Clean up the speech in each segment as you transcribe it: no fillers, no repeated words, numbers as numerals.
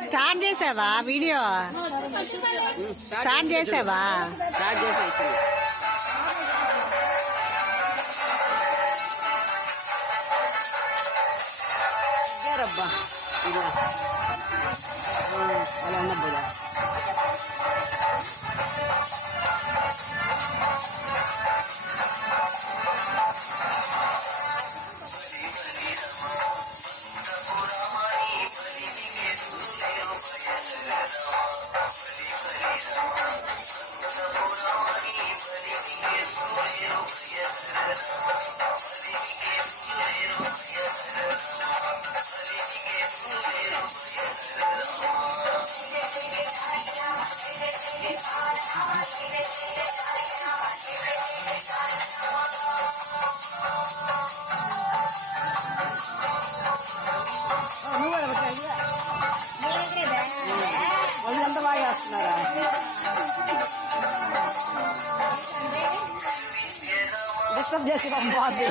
Start చేసావా video? Start చేసావా? రబ్బా ఇలా అలా ఉన్నప్పుడు వాళ్ళంతా బాగా చేస్తున్నారా? డిస్టర్బ్ చేసి బాబు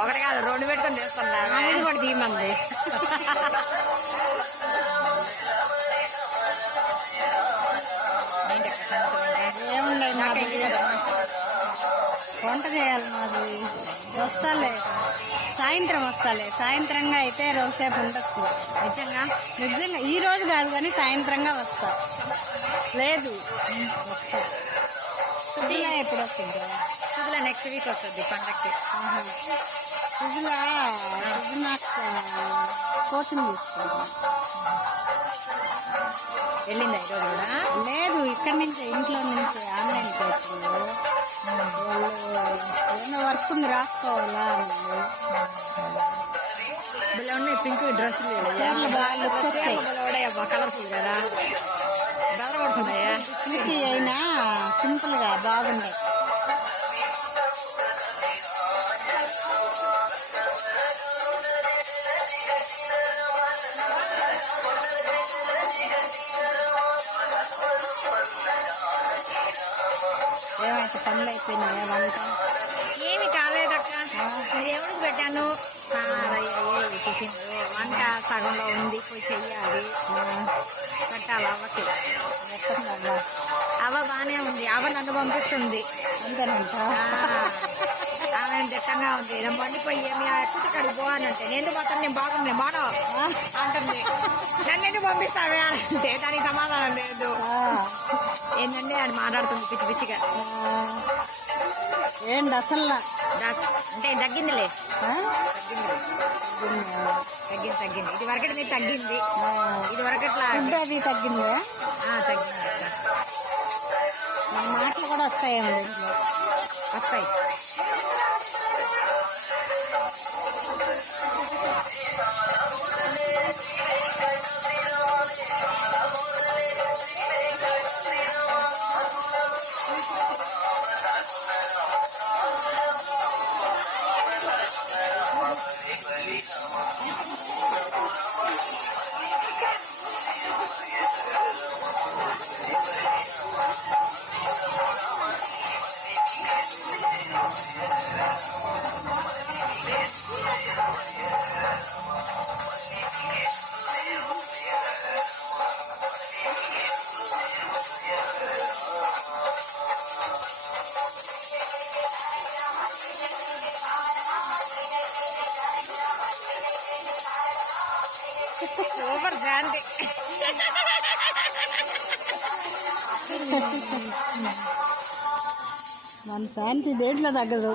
ఒకటి కాదు రెండు పెట్టుకొని చేస్తున్నా కూడా తీయమంది. ఏముండదు మాది వంట చేయాలి. మాది వస్తాలే సాయంత్రం వస్తాలే. సాయంత్రంగా అయితే రోజుసేపు ఉండొచ్చు. నిజంగా ఈ రోజు కాదు కానీ సాయంత్రంగా వస్తా. లేదు వస్తా. సుజులా ఎప్పుడు వస్తుంది? సుజులా నెక్స్ట్ వీక్ వస్తుంది పండక్కి. సుజులా కోచింగ్ తీసుకుంటా. వెళ్ళిందా ఈరోజు కూడా? లేదు, ఇక్కడి నుంచి ఇంట్లో నుంచి ఆన్లైన్ కోచింగ్. వాళ్ళు ఏమైనా వర్క్ ఉంది రాసుకోవాలా ఇలా ఉన్నాయి. పింక్ డ్రెస్సులు బాగా లుక్ వస్తాయి. కలర్ఫుల్ కదా, బెదరపడుతున్నాయా? స్లికి అయినా సింపుల్గా బాగున్నాయి. ఏమైతే పనులు అయిపోయినాయా? వంట ఏమి కాలేదక్క. ఎవరికి పెట్టాను టిఫిన్. వంట సగంలో ఉంది, పోయి చెయ్యాలి. పెట్టాలి అవ్వకి. అవ్వ బాగానే ఉంది. అవ్వ నన్ను పంపిస్తుంది అంతేనంట. ఆమె దిట్టంగా ఉంది. నేను పండిపోయి ఏమి కుట్టుకడికి పోవాలంటే నేను మాత్రం నేను బాగుంది మాడో అంటుంది. నన్ను ఎందుకు పంపిస్తావే అంటే దానికి సమాధానం లేదు. ఏంటంటే అది మాట్లాడుతుంది పిచ్చి పిచ్చిగా. ఏంటి అసలు అంటే తగ్గిందిలే. తగ్గింది. ఇది వరకటి మీద తగ్గింది. ఇది వరకట్లా అది తగ్గింది. తగ్గింది. మాటలు కూడా వస్తాయేమో ఇంట్లో. వస్తాయి. సూపర్ శాంతి. మన శాంతి దేంట్లో తగ్గదు.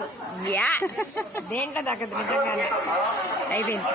దేంట్లో తగ్గదు నిజంగానే. అయిపోయింది.